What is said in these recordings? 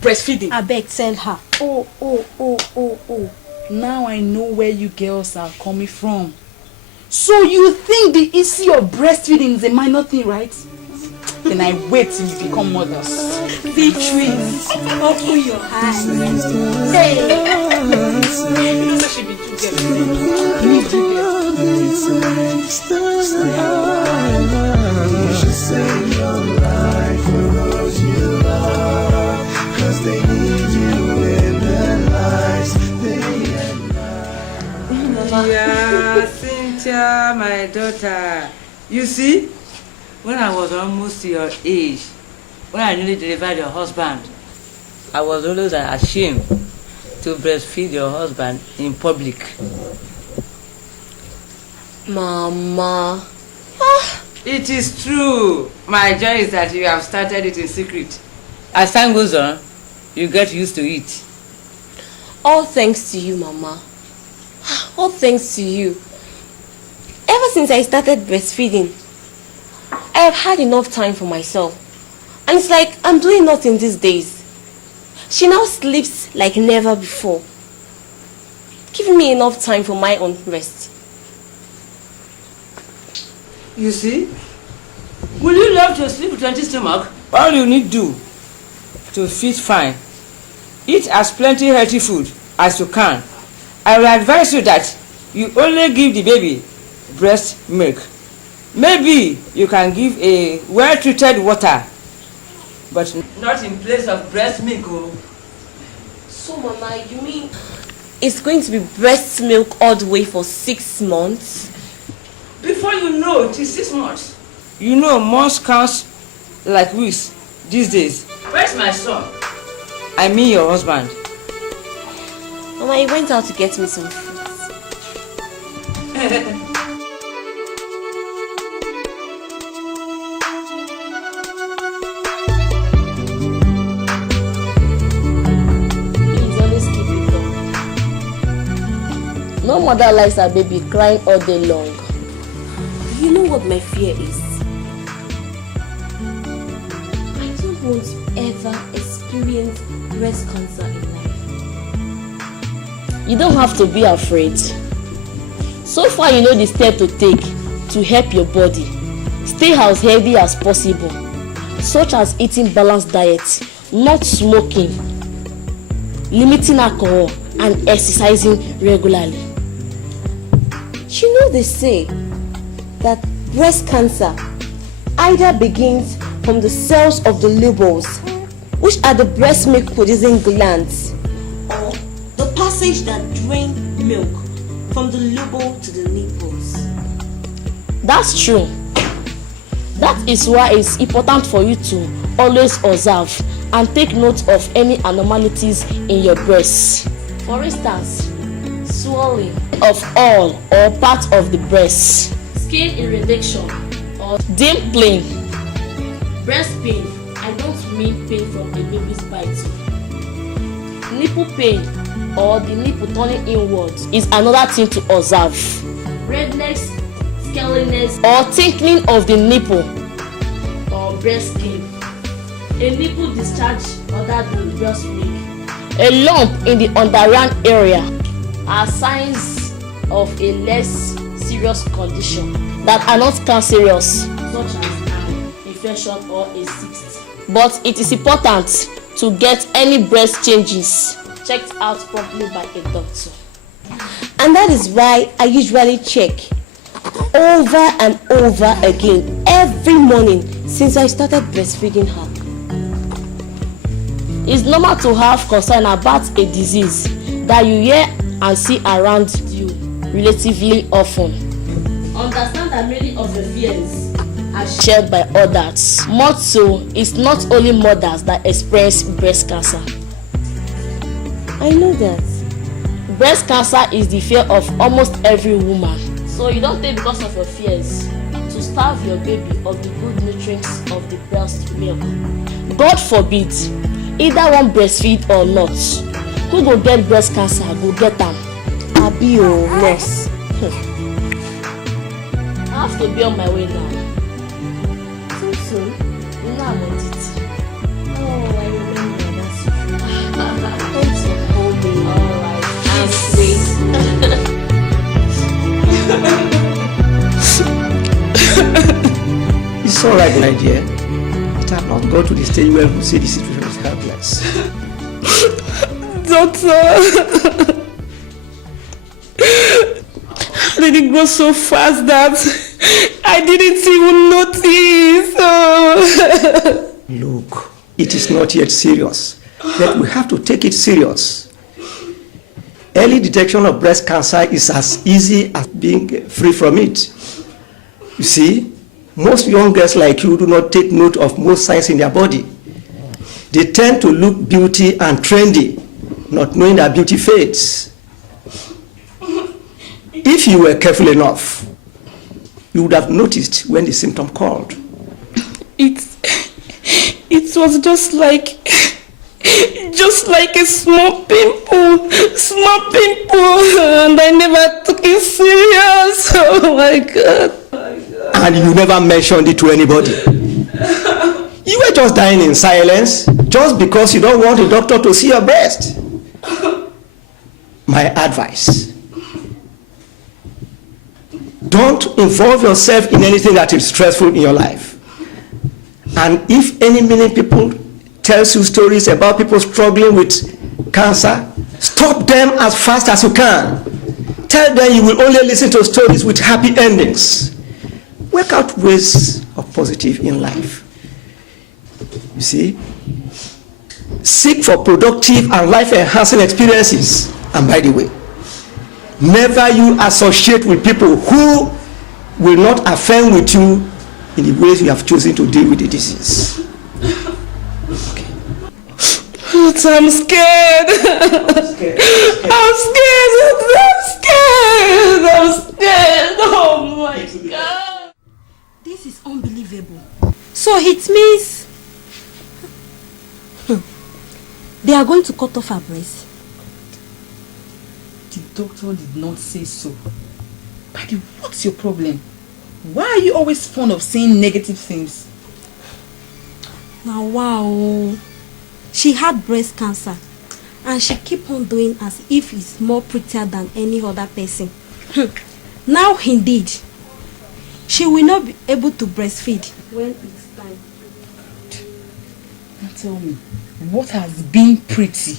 breastfeeding. I beg, tell her. Oh. Now I know where you girls are coming from. So you think the issue of breastfeeding is a minor thing, right? Then I wait till you become mothers. Beatrice, open your eyes. Hey! You know that she be too girls. Leave you girls. You should save your life for those you love, 'cause they need you in their lives day and night. Yeah, Cynthia, my daughter. You see, when I was almost your age, when I newly delivered your husband, I was always ashamed to breastfeed your husband in public. Mama. It is true. My joy is that you have started it in secret. As time goes on, you get used to it. All thanks to you, Mama. All thanks to you. Ever since I started breastfeeding, I have had enough time for myself. And it's like I'm doing nothing these days. She now sleeps like never before, giving me enough time for my own rest. You see? Will you love to sleep with empty stomach? All you need do to feel fine, eat as plenty healthy food as you can. I will advise you that you only give the baby breast milk. Maybe you can give a well-treated water, but not in place of breast milk. Oh. So, Mama, you mean it's going to be breast milk all the way for 6 months? Before you know it is 6 months. You know, months counts like weeks these days. Where's my son? I mean your husband. Mama, he went out to get me some fruits. Please always keep it up. No mother likes her baby crying all day long. You know what my fear is? I don't want to ever experience breast cancer in life. You don't have to be afraid. So far you know the step to take to help your body stay as healthy as possible, such as eating balanced diet, not smoking, limiting alcohol, and exercising regularly. You know they say that breast cancer either begins from the cells of the lobules, which are the breast milk producing glands, or the passage that drain milk from the lobule to the nipples. That's true. That is why it's important for you to always observe and take note of any abnormalities in your breasts. For instance, swelling of all or part of the breast, skin irritation or dimpling, breast pain. I don't mean pain from a baby's bite. Nipple pain or the nipple turning inwards is another thing to observe. Redness, scaliness or thickening of the nipple or breast skin. A nipple discharge other than breast milk. A lump in the underarm area are signs of a less serious condition that are not cancerous, such as an infection or a cyst. But it is important to get any breast changes checked out properly by a doctor. And that is why I usually check over and over again every morning since I started breastfeeding her. It's normal to have concern about a disease that you hear and see around you relatively often. Understand that many of your fears are shared by others. More so, it's not only mothers that experience breast cancer. I know that. Breast cancer is the fear of almost every woman. So you don't take because of your fears to starve your baby of the good nutrients of the breast milk. God forbid, either one breastfeed or not, who go get breast cancer go get am. Abi o nurse. I have to be on my way now. So soon? You know I'm on it. Oh, I remember, that's true. It's all right, my dear. It has not got to the stage where we say the situation is helpless. Doctor, did it go so fast that I didn't even notice? Look, it is not yet serious, but we have to take it serious. Early detection of breast cancer is as easy as being free from it. You see, most young girls like you do not take note of most signs in their body. They tend to look beauty and trendy, not knowing that beauty fades. If you were careful enough, you would have noticed when the symptom called. It was just like a small pimple, and I never took it serious. Oh my God. And you never mentioned it to anybody. You were just dying in silence just because you don't want a doctor to see your breast. My advice: don't involve yourself in anything that is stressful in your life. And if any many people tells you stories about people struggling with cancer, stop them as fast as you can. Tell them you will only listen to stories with happy endings. Work out ways of positive in life. You see, seek for productive and life-enhancing experiences. And by the way, never you associate with people who will not offend with you in the ways you have chosen to deal with the disease. Okay. But I'm scared. I'm scared. Oh my God. This is unbelievable. So it means they are going to cut off her breast. The doctor did not say so. Paddy, what's your problem? Why are you always fond of saying negative things? Now, wow. She had breast cancer and she keep on doing as if it's more prettier than any other person. Now, indeed, she will not be able to breastfeed when it's time. Now tell me, what has being pretty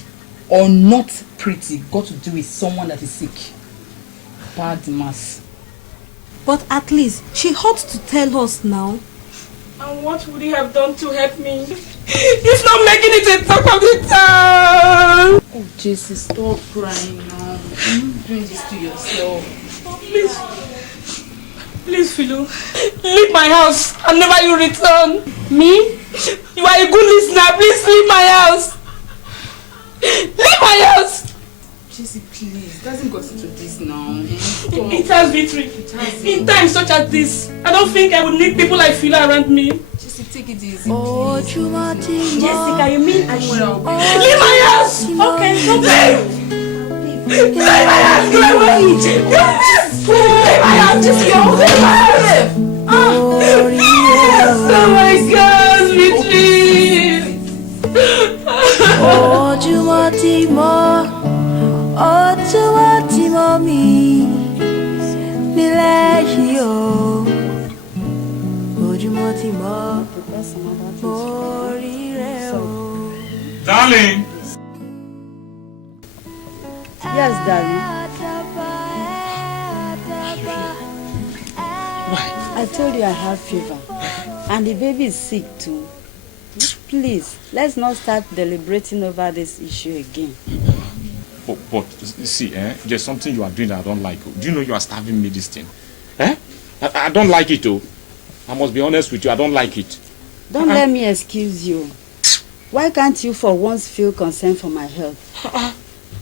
or not pretty got to do with someone that is sick? Bad mass. But at least she ought to tell us now. And what would he have done to help me? He's not making it a talk of the town. Oh, Jesus, stop crying now. You're not doing this to yourself. Please, Philo, leave my house and never you return. Me? You are a good listener. Please leave my house. Leave my house. Jesse, please, it doesn't got into this now. It has, Victory. In times such as this, I don't think I would need people like Philo around me. Jesse, take it easy. Oh, Jessica, you mean I should? Leave my house. Okay, don't Leave my house. Go away. Leave my house. Just go. Leave my house. Oh my God, Victory. Oh, Ojúmọ́ mi nílẹ̀ yìí o. Ojúmọ́ ti mọ́ mo rí rẹ o. Darling. Yes, darling. Why? I told you I have fever, and the baby is sick too. Please, let's not start deliberating over this issue again. But see, there's something you are doing that I don't like. Do you know you are starving me this thing? I don't like it, oh. I must be honest with you, I don't like it. Don't let me excuse you. Why can't you for once feel concern for my health?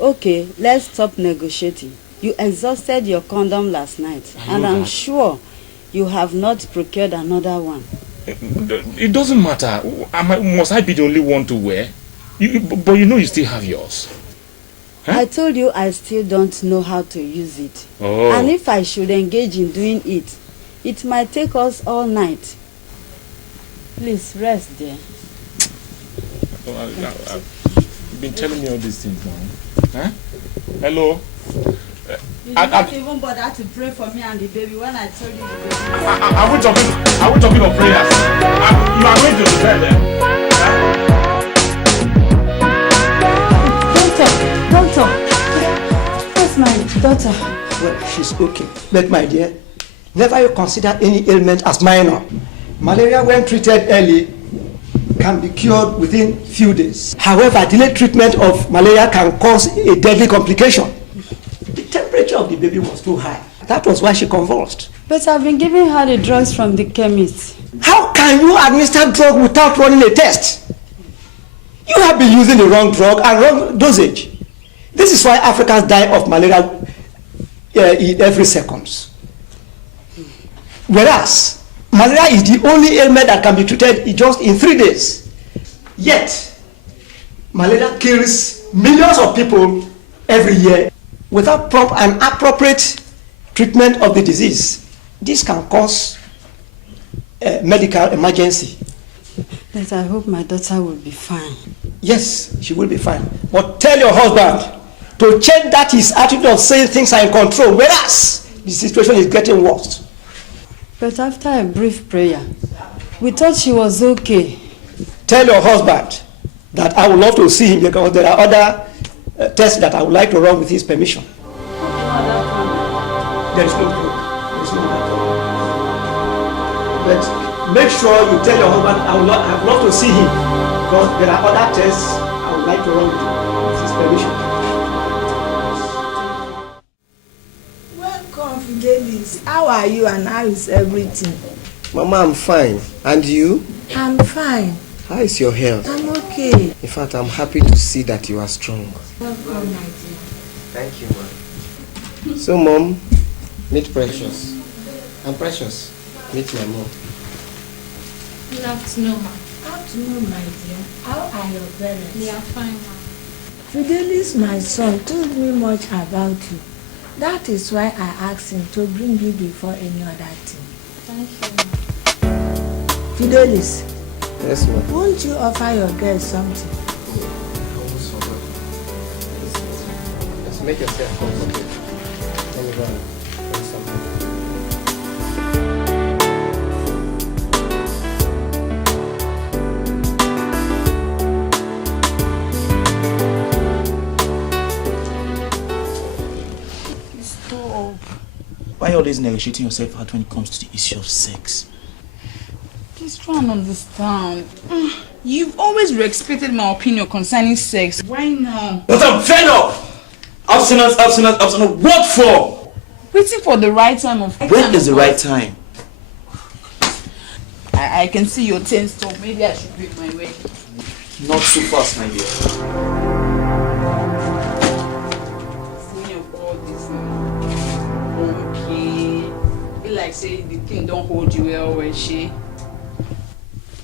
Okay, let's stop negotiating. You exhausted your condom last night, and I'm sure you have not procured another one. It doesn't matter. Must I be the only one to wear? But you know you still have yours. I told you I still don't know how to use it. Oh. And if I should engage in doing it, it might take us all night. Please rest there. You've been telling me all these things now. Hello? You didn't even bother to pray for me and the baby when I told you the baby. Are we talking of prayers? You are going to prepare them. Doctor, where's my daughter? Well, she's okay. But my dear, never you consider any ailment as minor. Malaria, when treated early, can be cured within few days. However, delayed treatment of malaria can cause a deadly complication. The temperature of the baby was too high. That was why she convulsed. But I've been giving her the drugs from the chemist. How can you administer drug without running a test? You have been using the wrong drug and wrong dosage. This is why Africans die of malaria in every seconds. Whereas, malaria is the only ailment that can be treated just in 3 days. Yet, malaria kills millions of people every year without proper and appropriate treatment of the disease. This can cause a medical emergency. But I hope my daughter will be fine. Yes, she will be fine. But tell your husband to change that his attitude of saying things are in control, whereas the situation is getting worse. But after a brief prayer, we thought she was okay. Tell your husband that I would love to see him because there are other tests that I would like to run with his permission. There is no problem. There is no problem. But make sure you tell your husband I would love to see him because there are other tests I would like to run with his permission. Welcome, Fidelis. How are you and how is everything? Mama, I'm fine. And you? I'm fine. How is your health? I'm okay. In fact, I'm happy to see that you are strong. Welcome, my dear. Thank you, Mom. So, Mom, meet Precious. And Precious, meet my mom. Good afternoon, ma. Afternoon, my dear. How are your parents? They are fine, ma. Fidelis, my son, told me much about you. That is why I asked him to bring you before any other thing. Thank you, ma. Fidelis. Yes, Mom. Won't you offer your girl something? Just make yourself comfortable. Let me go and bring something. Stop. Why are you always negotiating yourself out when it comes to the issue of sex? Please try and understand. You've always respected my opinion concerning sex. Why now? But I'm fed up! Abstinence. What for? Waiting for the right time of... When is the right time? I can see your tense up. Maybe I should break my way. Not so fast, my dear. Seeing of all this now. Okay. Be like say the thing don't hold you well, well, she.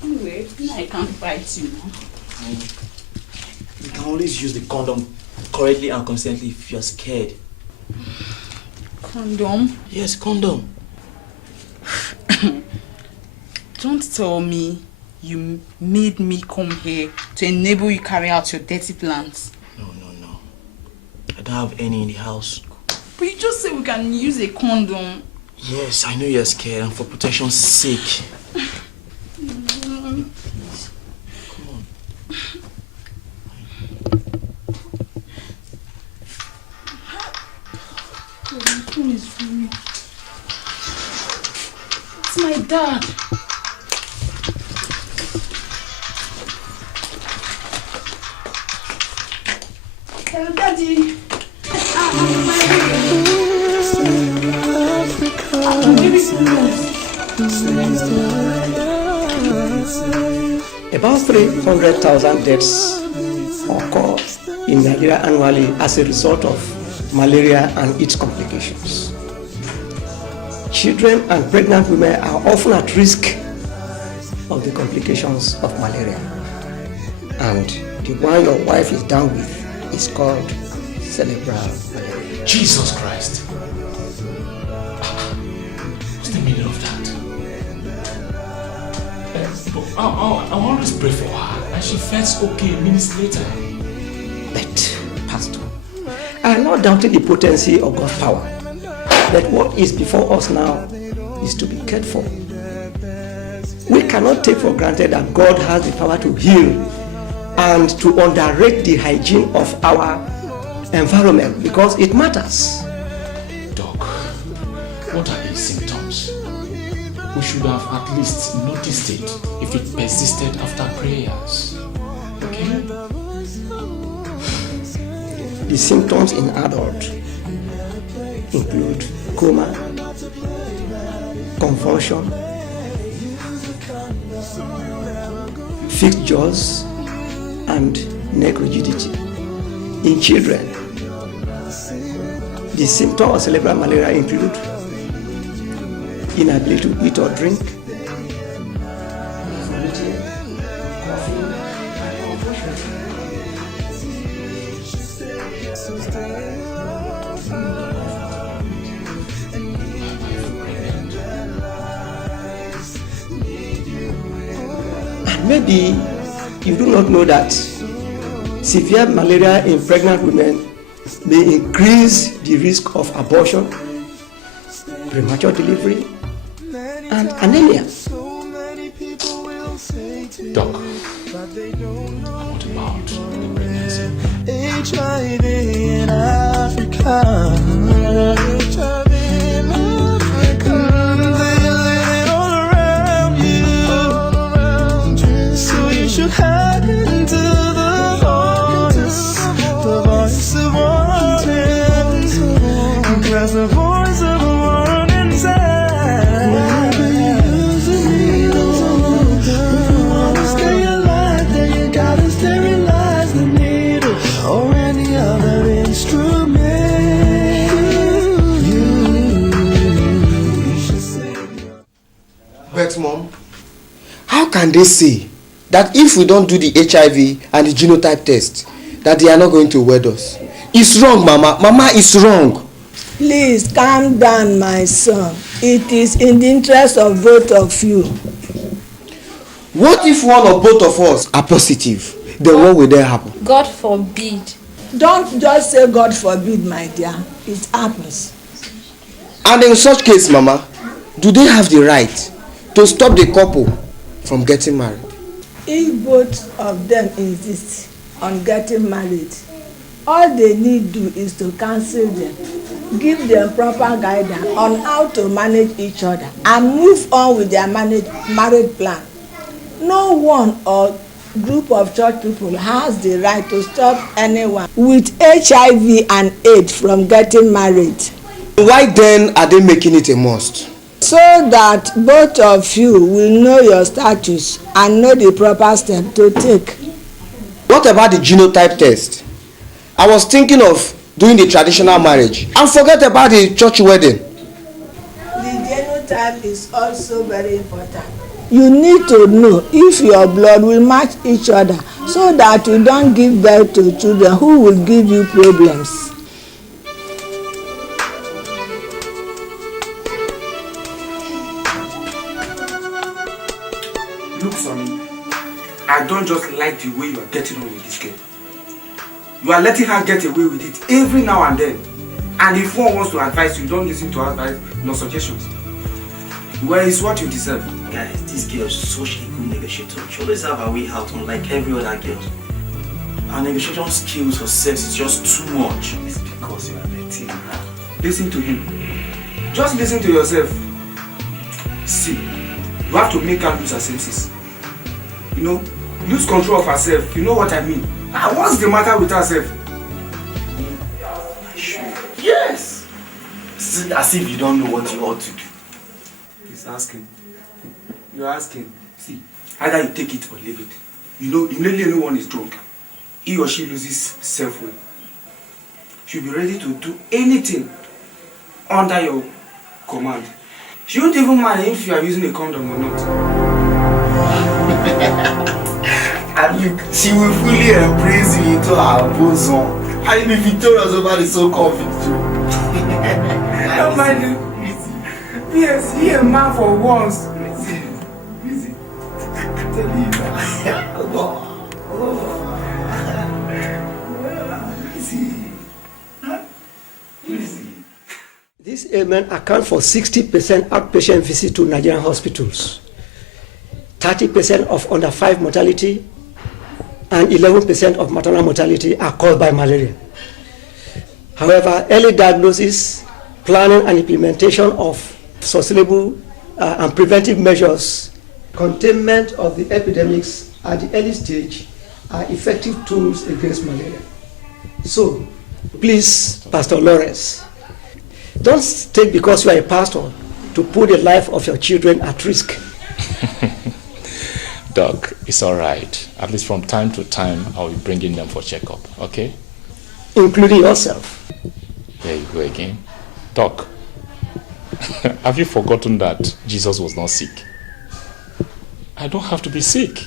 Anyway, I can't fight you now. You can always use the condom correctly and consistently if you're scared. Condom? Yes, condom. Don't tell me you made me come here to enable you carry out your dirty plans. No. I don't have any in the house. But you just said we can use a condom. Yes, I know you're scared and for protection's sake. Please. Come on. My phone is ringing. It's my dad. Hello, Daddy. About 300,000 deaths occur in Nigeria annually as a result of malaria and its complications. Children and pregnant women are often at risk of the complications of malaria. And the one your wife is down with is called cerebral malaria. Jesus Christ. What's the meaning of that? I always pray for her and she felt okay minutes later. But, Pastor, I are not doubting the potency of God's power. But what is before us now is to be cared for. We cannot take for granted that God has the power to heal and to underrate the hygiene of our environment because it matters. Doc, what are his symptoms? We should have at least noticed it if it persisted after prayers. Okay? The symptoms in adults include coma, convulsion, fixed jaws, and neck rigidity. In children, the symptoms of cerebral malaria include inability to eat or drink, and maybe you do not know that severe malaria in pregnant women may increase the risk of abortion, premature delivery, and anemia. Doc, what about the pregnancy? HIV in Africa. HIV in Africa. They live all around you. So you should hide into the voice of warning. Cause the voice of warning inside. Whenever you use a needle, if you wanna stay alive, then you gotta sterilize the needle or any other instrument. But Mom, how can they say that if we don't do the HIV and the genotype test, that they are not going to wed us? It's wrong, Mama. Mama, it's wrong. Please calm down, my son. It is in the interest of both of you. What if one or both of us are positive? Then what will then happen? God forbid. Don't just say God forbid, my dear. It happens. And in such case, Mama, do they have the right to stop the couple from getting married? If both of them insist on getting married, all they need do is to counsel them, give them proper guidance on how to manage each other and move on with their marriage plan. No one or group of church people has the right to stop anyone with HIV and AIDS from getting married. Why then are they making it a must? So that both of you will know your status and know the proper step to take. What about the genotype test? I was thinking of doing the traditional marriage and forget about the church wedding. The genotype is also very important. You need to know if your blood will match each other so that you don't give birth to children who will give you problems. Look, Sonny, I don't just like the way you are getting on with this girl. You are letting her get away with it every now and then. And if one wants to advise you, don't listen to her advice, no suggestions. Well, it's what you deserve. Guys, this girl is such a good negotiator. She always have her way out unlike every other girl. Her negotiation skills for sex is just too much. It's because you are letting her. Listen to him. Just listen to yourself. See, you have to make her lose her senses. You know, lose control of herself. You know what I mean? What's the matter with herself? Sure. Yes! It's as if you don't know what you ought to do. He's asking. You're asking. See, either you take it or leave it. You know, immediately anyone is drunk, he or she loses self-will. She'll be ready to do anything under your command. She won't even mind if you are using a condom or not. And look, she will fully embrace you into her bosom and be victorious over the so-called victory. Don't mind you. Yes, he a man for once. Easy. Tell you that. Easy. These ailments account for 60% outpatient visits to Nigerian hospitals, 30% of under 5 mortality, and 11% of maternal mortality are caused by malaria. However, early diagnosis, planning and implementation of sustainable and preventive measures, containment of the epidemics at the early stage are effective tools against malaria. So, please, Pastor Lawrence, don't take because you are a pastor to put the life of your children at risk. Doc, it's all right. At least from time to time, I'll be bringing them for checkup, okay? Including yourself. There you go again. Doc, have you forgotten that Jesus was not sick? I don't have to be sick.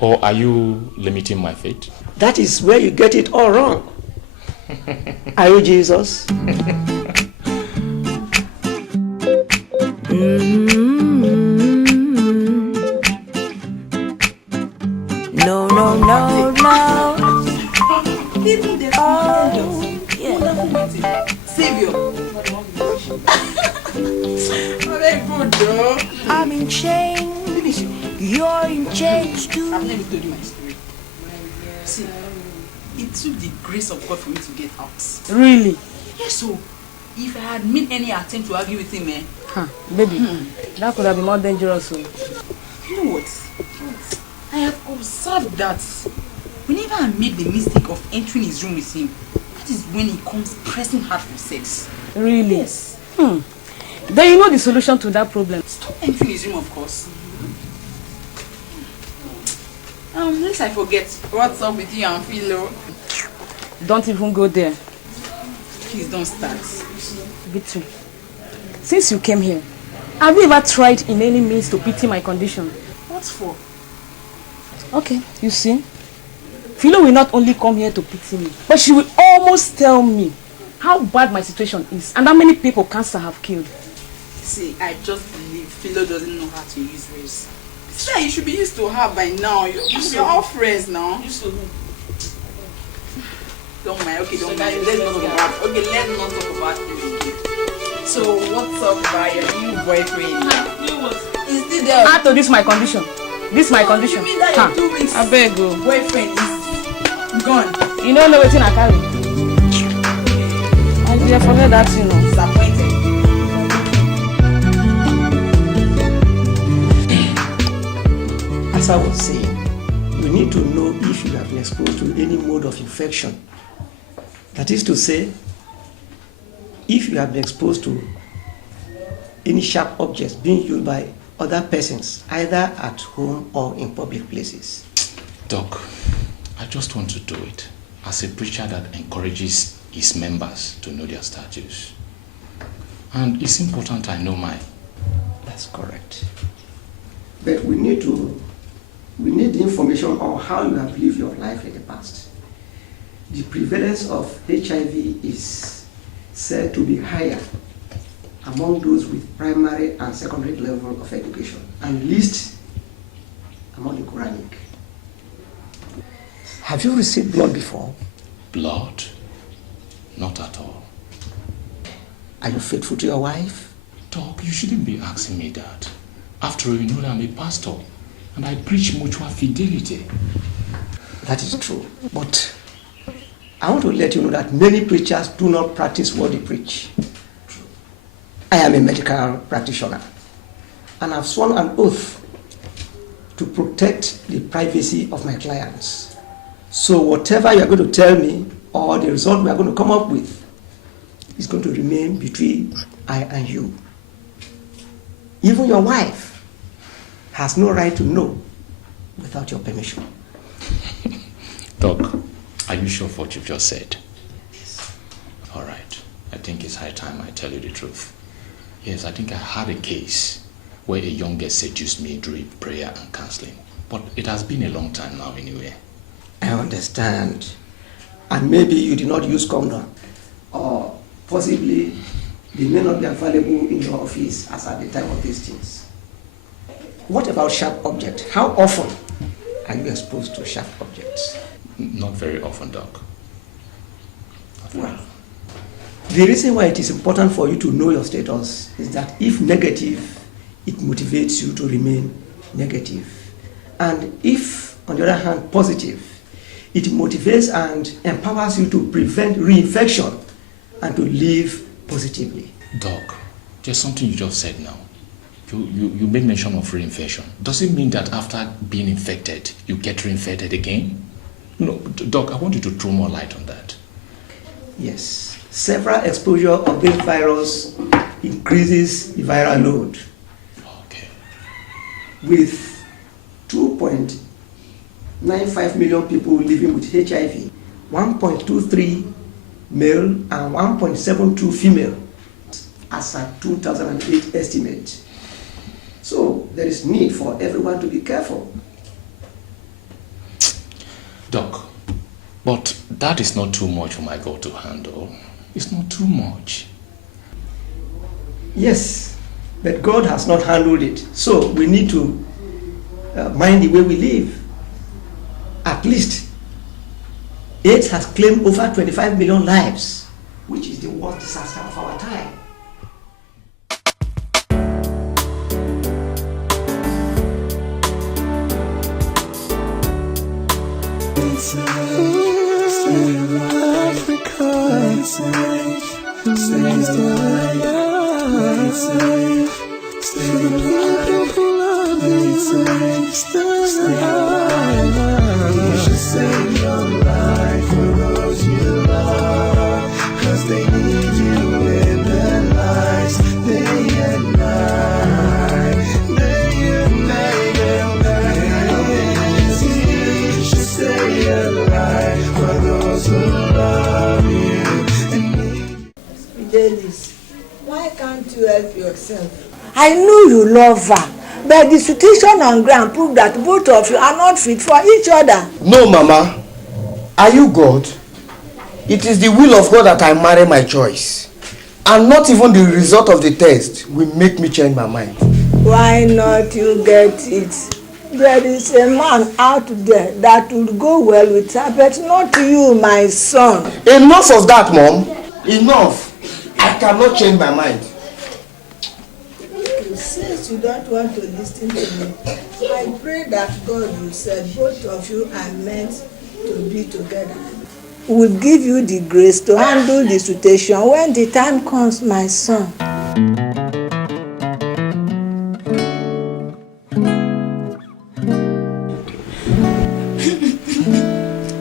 Or are you limiting my faith? That is where you get it all wrong. Are you Jesus? No, no, no, no. Oh, yeah. Savior. Very good, though. I'm in chains. You're in chains too. I've never told you my story. See, it took the grace of God for me to get out. Really? Yes, so if I had made any attempt to argue with him, Baby, that could have been more dangerous. So. You know what? I have observed that whenever I make the mistake of entering his room with him, that is when he comes pressing hard for sex. Really? Yes. Then you know the solution to that problem. Stop entering his room, of course. Lest I forget, what's up with you and Philo? Don't even go there. Please don't start. Victory, since you came here, have you ever tried in any means to pity my condition? What for? Okay, you see, Philo will not only come here to pity me, but she will almost tell me how bad my situation is and how many people cancer have killed. See, I just believe Philo doesn't know how to use words. Sure, you should be used to her by now. You're all friends now. Don't mind. Okay, don't mind. Let's not talk about. Okay, let's not talk about him again. So, what's up by your new boyfriend? Is still there? I told this my condition. This is my condition. You mean that your 2 weeks I beg you. boyfriend is gone? You don't know what I carry. I did forget that, you know. Disappointed. As I was saying, you need to know if you have been exposed to any mode of infection. That is to say, if you have been exposed to any sharp objects being used by other persons, either at home or in public places. Doc, I just want to do it as a preacher that encourages his members to know their status. And it's important I know mine. That's correct. But we need the information on how you have lived your life in the past. The prevalence of HIV is said to be higher among those with primary and secondary level of education, and least among the Quranic. Have you received blood before? Blood? Not at all. Are you faithful to your wife? Doc, you shouldn't be asking me that. After all, you know that I'm a pastor and I preach mutual fidelity. That is true. But I want to let you know that many preachers do not practice what they preach. I am a medical practitioner and I've sworn an oath to protect the privacy of my clients. So whatever you are going to tell me or the result we are going to come up with is going to remain between I and you. Even your wife has no right to know without your permission. Doc, are you sure of what you've just said? Yes. All right. I think it's high time I tell you the truth. Yes, I think I had a case where a young girl seduced me during prayer and counseling. But it has been a long time now anyway. I understand. And maybe you did not use condom. Or possibly they may not be available in your office as at the time of these things. What about sharp objects? How often are you exposed to sharp objects? Not very often, Doc. Well, The reason why it is important for you to know your status is that if negative, it motivates you to remain negative. And if, on the other hand, positive, it motivates and empowers you to prevent reinfection and to live positively. Doc, there's something you just said now. You made mention of reinfection. Does it mean that after being infected, you get reinfected again? No, Doc, I want you to throw more light on that. Yes. Several exposure of this virus increases the viral load. Okay. With 2.95 million people living with HIV, 1.23 male and 1.72 female, as a 2008 estimate. So there is need for everyone to be careful. Doc, but that is not too much for my God to handle. It's not too much. Yes, but God has not handled it. So we need to mind the way we live. At least, AIDS has claimed over 25 million lives, which is the worst disaster of our time. Stay alive because stay alive. You should save your life for those you love, 'cause they need you in their lives day and night, day and night, you should stay alive for those who love you and need. Fidelis, why can't you help yourself? I know you love her, but the situation on ground prove that both of you are not fit for each other. No, Mama. Are you God? It is the will of God that I marry my choice. And not even the result of the test will make me change my mind. Why not you get it? There is a man out there that would go well with her, but not you, my son. Enough of that, Mom. Enough. I cannot change my mind. Since you don't want to listen to me, I pray that God will say both of you are meant to be together. Will give you the grace to handle the situation when the time comes, my son.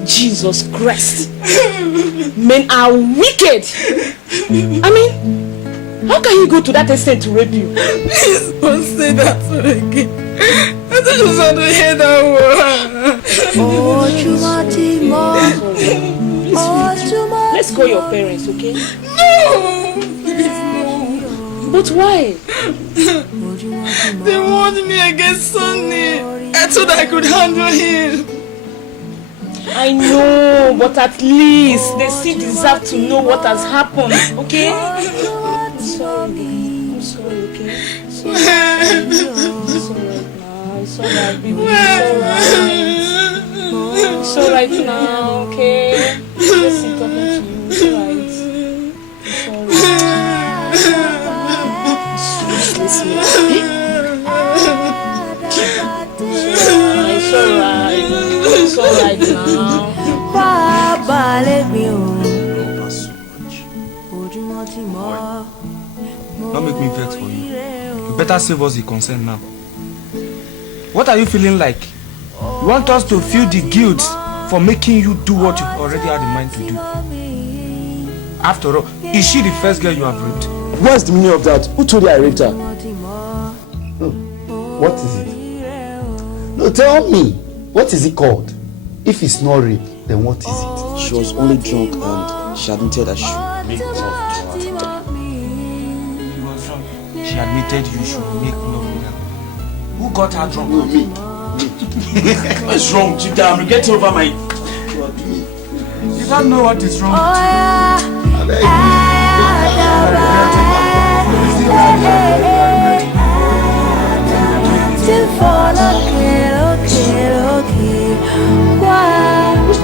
Jesus Christ. Men are wicked. I mean, how can he go to that extent to rape you? Please don't say that again. I just want to hear that word. Let's call your parents, okay? No! Please, no. But why? They warned me against Sonny. I thought I could handle him. I know, but at least they still deserve to know what has happened, okay? I'm sorry, okay? It's alright now. It's alright, baby. It's alright now, okay? Let's sit talking to you. It's alright. It's alright. It's alright. It's alright now. Don't make me vex for you. You better save us the concern now. What are you feeling like? You want us to feel the guilt for making you do what you already had in mind to do. After all, is she the first girl you have raped? What's the meaning of that? Who told you I raped her? What is it? No, tell me. What is it called? If it's not rape, then what is it? She was only drunk and she admitted that she should make love to her. She was drunk. She admitted you should make love with her. Who got her drunk? No, me. What's wrong, Chidam? Get over my... You don't know what is wrong with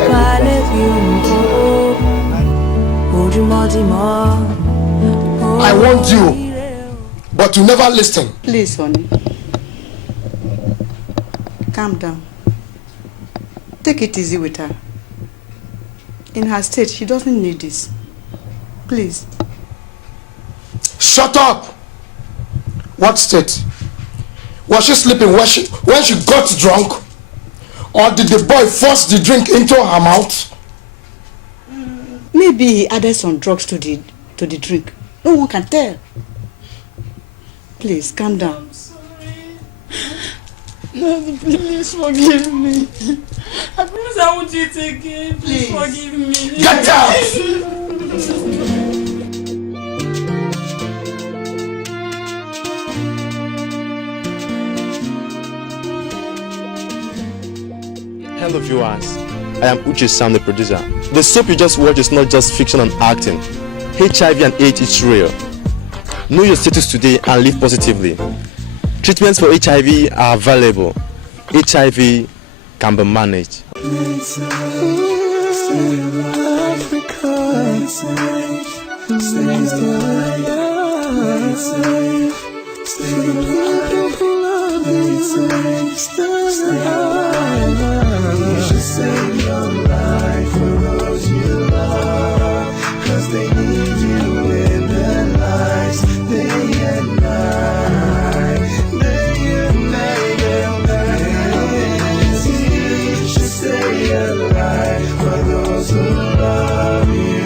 Why let you go? Would you warned you, but you never listen. Please, honey. Calm down. Take it easy with her. In her state, she doesn't need this. Please. Shut up! What state? Was she sleeping when she got drunk? Or did the boy force the drink into her mouth? Maybe he added some drugs to the drink. No one can tell. Please, calm down. Daddy, please forgive me. I promise I won't do it again. Please forgive me. Get out! Hello viewers, I am Uche Sam, the producer. The soap you just watched is not just fiction and acting. HIV and AIDS is real. Know your status today and live positively. Treatments for HIV are available. HIV can be managed. You should save your life for those you love, 'cause they need you in their lives, day and night, day and night, you should save your life for those who love you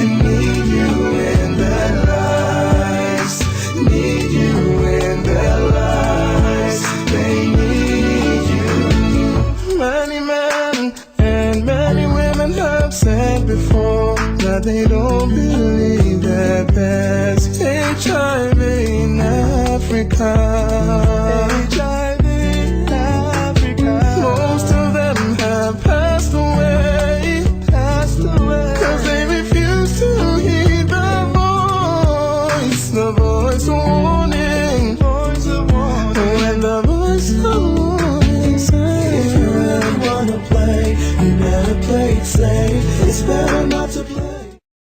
and need you in their lives, need you in their lives, they need you. Many men and many women have said before that they don't believe that there's HIV in Africa. HIV in Africa. Most of them have passed away, 'cause they refuse to heed the voice of warning, when the voice of warning says, if you really wanna play, you better play it safe. It's better not